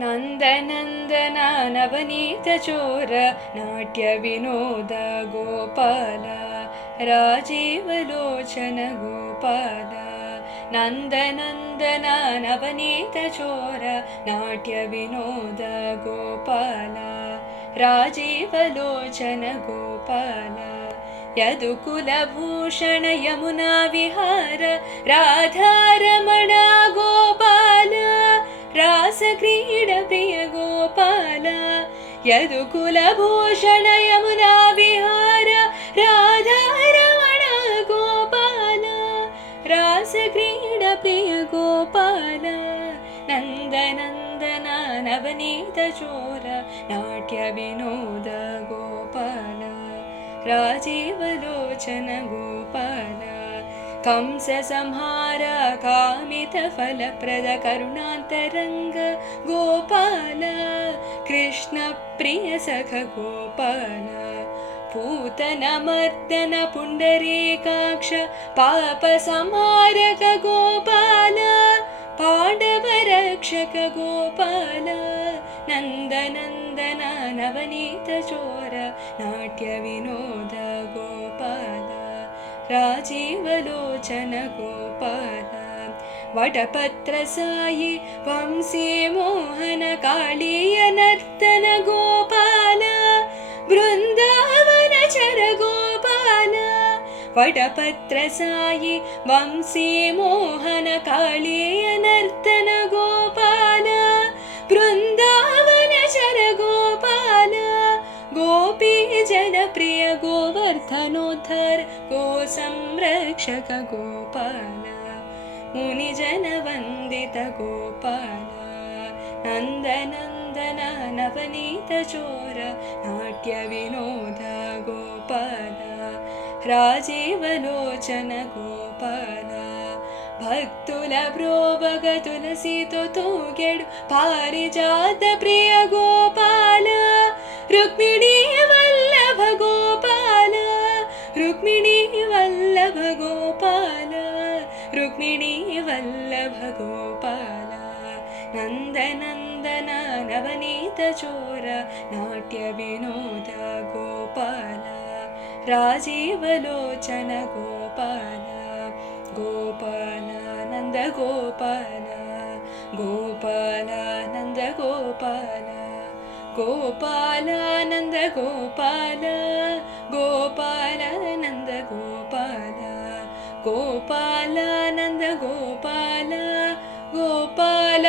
ನಂದನಂದನ ನವನೀತ ಚೋರ ನಾಟ್ಯ ವಿನೋದ ಗೋಪಾಲ ರಾಜೀವಲೋಚನ ಗೋಪಾಲ. ನಂದನಂದನ ನವನೀತ ಚೋರ ನಾಟ್ಯ ವಿನೋದ ಗೋಪಾಲ ರಾಜೀವಲೋಚನ ಗೋಪಾಲ. ಯದುಕುಲಭೂಷಣ ಯಮುನಾ ವಿಹಾರ ರಾಧಾರಮಣ ಗೋಪಾಲ ರಾಸಕ್ರೀಡ ಪ್ರಿಯ ಗೋಪಾಲ. ಯದುಕುಲಭೂಷಣ ಯಮುನಾ ವಿಹಾರ ರಾಧಾರಮಣ ಗೋಪಾಲ ರಾಸಕ್ರೀಡ ಪ್ರಿಯ ಗೋಪಾಲ. ನಂದನಂದನ ನವನೀತ ಚೋರ ನಾಟ್ಯ ವಿನೋದ ಗೋಪಾಲ ರಾಜೀವಲೋಚನ ಗೋಪಾಲ. ಕಂಸ ಸಂಹಾರ ಕಾಮಿತ ಫಲಪ್ರದ ಕರುಣಾಂತರಂಗ ಗೋಪಾಲ ಕೃಷ್ಣ ಪ್ರಿಯ ಸಖ ಗೋಪಾಲ. ಪೂತನ ಮರ್ದನ ಪುಂಡರೀಕಾಕ್ಷ ಪಾಪ ಸಂಹಾರಕ ಗೋಪಾಲ ಪಾಂಡವ ರಕ್ಷಕ ಗೋಪಾಲ. ನಂದನಂದನ ನವನೀತ ಚೋರ ನಾಟ್ಯ ವಿನೋದ ಗೋಪಾಲ ರಾಜೀವಲೋಚನ ಗೋಪಾಲ. ವಟಪತ್ರ ಸಾಯಿ ವಂಶಿ ಮೋಹನ ಕಾಳಿಯ ನರ್ತನ ಗೋಪಾಲ ಬೃಂದಾವನ ಚರ ಗೋಪಾಲ. ವಟಪತ್ರ ಸಾಯಿ ವಂಶಿ ಮೋಹನ ಕಾಳಿಯ ನರ್ತನ ಗೋಪಾಲ ಬೃಂದಾವನ ಚರ ಗೋಪಾಲ. ಗೋಪಿ ಜನಪ್ರಿಯ ಗೋವರ್ಧನೋದ್ಧಾರ ಗೋ ಸಂರಕ್ಷಕ ಗೋಪಾಲ ಮುನಿಜನ ವಂದಿತ ಗೋಪಾಲ. ನಂದನಂದನ ನವನೀತ ಚೋರ ನಾಟ್ಯ ವಿನೋದ ಗೋಪಾಲ ರಾಜೀವಲೋಚನ ಗೋಪಾಲ. ಭಕ್ತುಲ ಬ್ರೋಬಗ ತುಳಸಿ ತೂಗೆಡು ಪಾರಿಜಾತ ಪ್ರಿಯ ಗೋಪಾಲ ರುಕ್ಮಿಣಿ ವಲ್ಲಭ ಗೋಪಾಲ ರುಕ್ಮಿಣಿ ವಲ್ಲಭ ಗೋಪಾಲ ರುಕ್ಮಿಣಿ ವಲ್ಲಭ ಗೋಪಾಲ. ನಂದನಂದನ ನವನೀತ ಚೋರ ನಾಟ್ಯ ವಿನೋದ ಗೋಪಾಲ ರಾಜೀವಲೋಚನ ಗೋಪಾಲ. ಗೋಪಾಲ ನಂದ ಗೋಪಾಲ ಗೋಪಾಲ ನಂದ ಗೋಪಾಲ ಗೋಪಾಲ ನಂದ ಗೋಪಾಲ ಗೋಪಾಲ ನಂದ ಗೋಪಾಲ ಗೋಪಾಲ ನಂದ ಗೋಪಾಲ ಗೋಪಾಲ